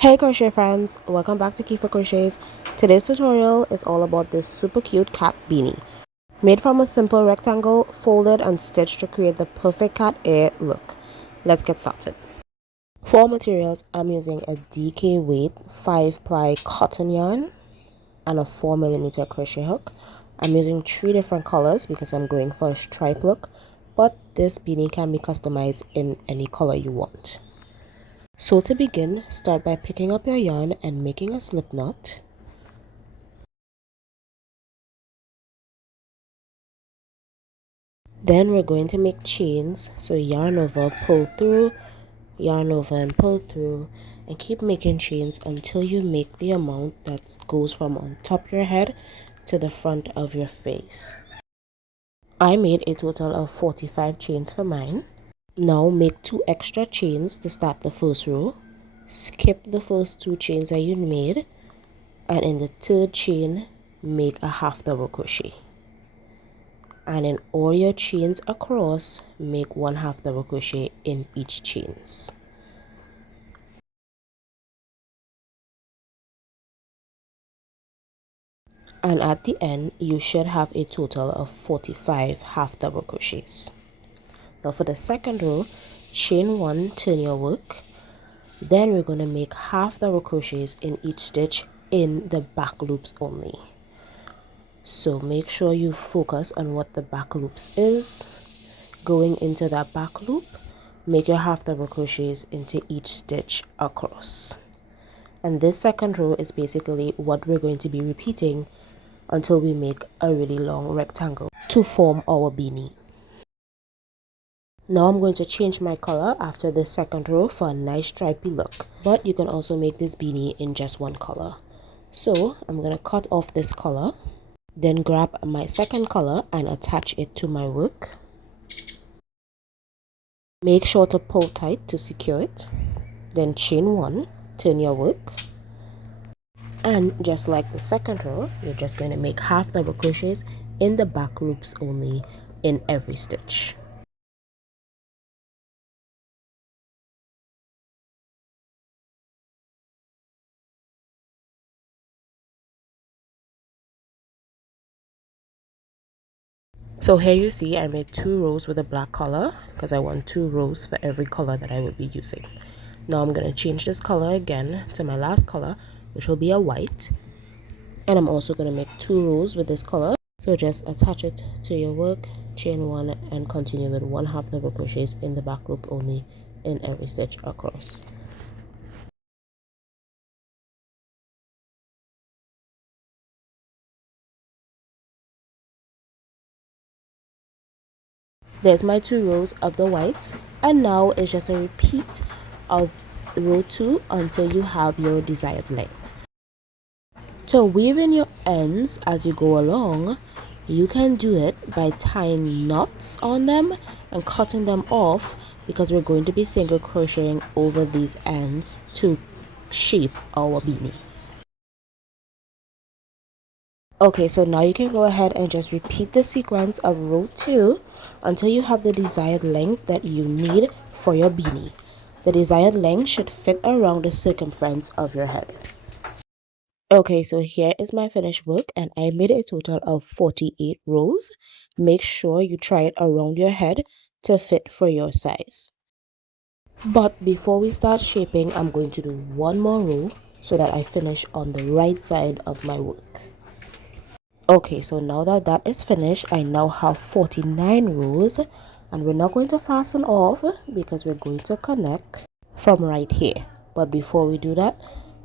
Hey crochet friends, welcome back to Keifa Crochets. Today's tutorial is all about this super cute cat beanie. Made from a simple rectangle, folded and stitched to create the perfect cat ear look. Let's get started. For materials, I'm using a DK weight 5-ply cotton yarn and a 4mm crochet hook. I'm using 3 different colors because I'm going for a stripe look, but this beanie can be customized in any color you want. So to begin, start by picking up your yarn and making a slip knot. Then we're going to make chains, so yarn over, pull through, yarn over and pull through, and keep making chains until you make the amount that goes from on top of your head to the front of your face. I made a total of 45 chains for mine. Now make 2 extra chains to start the first row. Skip the first 2 chains that you made, and in the third chain make a half double crochet, and in all your chains across make 1 half double crochet in each chains. And at the end you should have a total of 45 half double crochets. Now for the second row, chain 1, turn your work. Then we're going to make half double crochets in each stitch in the back loops only. So make sure you focus on what the back loops is. Going into that back loop, make your half double crochets into each stitch across. And this second row is basically what we're going to be repeating until we make a really long rectangle to form our beanie. Now I'm going to change my color after this second row for a nice stripy look, but you can also make this beanie in just one color. So I'm going to cut off this color, then grab my second color and attach it to my work. Make sure to pull tight to secure it, then chain 1, turn your work, and just like the second row, you're just going to make half double crochets in the back loops only in every stitch. So here you see I made 2 rows with a black color because I want 2 rows for every color that I would be using. Now I'm going to change this color again to my last color, which will be a white. And I'm also going to make 2 rows with this color. So just attach it to your work, chain 1 and continue with 1 half double crochets in the back loop only in every stitch across. There's my 2 rows of the white, and now it's just a repeat of row 2 until you have your desired length. To weave in your ends as you go along, you can do it by tying knots on them and cutting them off, because we're going to be single crocheting over these ends to shape our beanie. Okay, so now you can go ahead and just repeat the sequence of row 2 until you have the desired length that you need for your beanie. The desired length should fit around the circumference of your head. Okay, so here is my finished work, and I made a total of 48 rows. Make sure you try it around your head to fit for your size. But before we start shaping, I'm going to do one more row so that I finish on the right side of my work. Okay, so now that that is finished, I now have 49 rows, and we're not going to fasten off because we're going to connect from right here. But before we do that,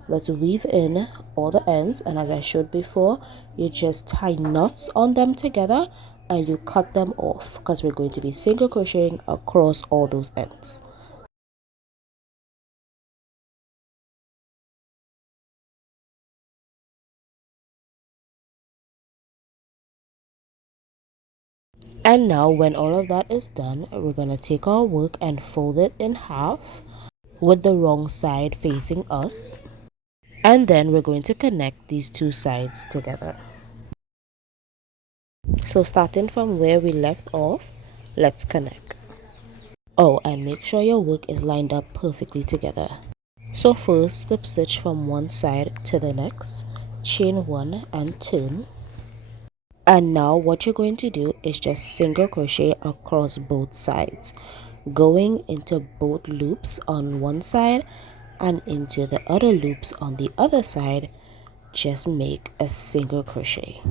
let's weave in all the ends, and as I showed before, you just tie knots on them together and you cut them off because we're going to be single crocheting across all those ends. And now when all of that is done, we're going to take our work and fold it in half with the wrong side facing us, and then we're going to connect these 2 sides together. So starting from where we left off, let's connect. Oh, and make sure your work is lined up perfectly together. So first, slip stitch from one side to the next, chain 1 and turn. And now what you're going to do is just single crochet across both sides, going into both loops on one side and into the other loops on the other side. Just make a single crochet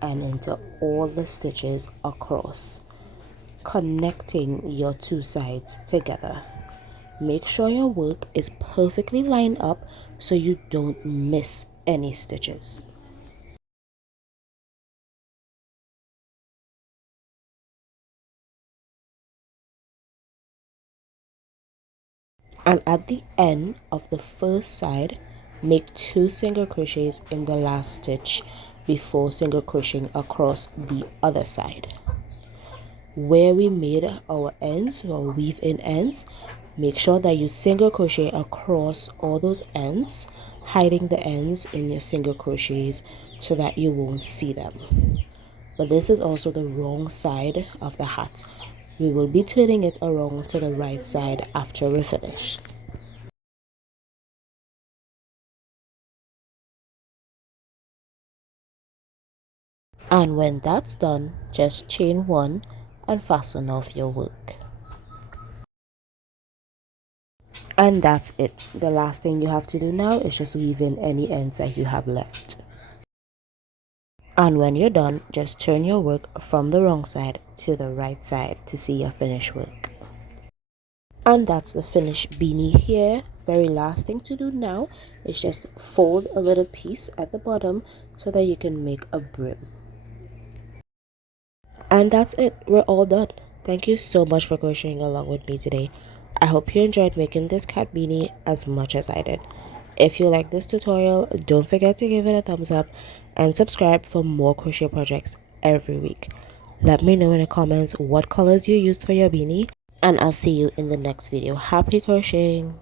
and into all the stitches across, connecting your two sides together. Make sure your work is perfectly lined up so you don't miss any stitches. And at the end of the first side, make 2 single crochets in the last stitch before single crocheting across the other side. Where we made our ends or weave in ends, make sure that you single crochet across all those ends, hiding the ends in your single crochets so that you won't see them. But this is also the wrong side of the hat. We will be turning it around to the right side after we finish. And when that's done, just chain 1 and fasten off your work. And that's it. The last thing you have to do now is just weave in any ends that you have left. And when you're done, just turn your work from the wrong side to the right side to see your finished work. And that's the finished beanie here. Very last thing to do now is just fold a little piece at the bottom so that you can make a brim. And that's it. We're all done. Thank you so much for crocheting along with me today. I hope you enjoyed making this cat beanie as much as I did. If you like this tutorial, don't forget to give it a thumbs up and subscribe for more crochet projects every week. Let me know in the comments what colors you used for your beanie, and I'll see you in the next video. Happy crocheting!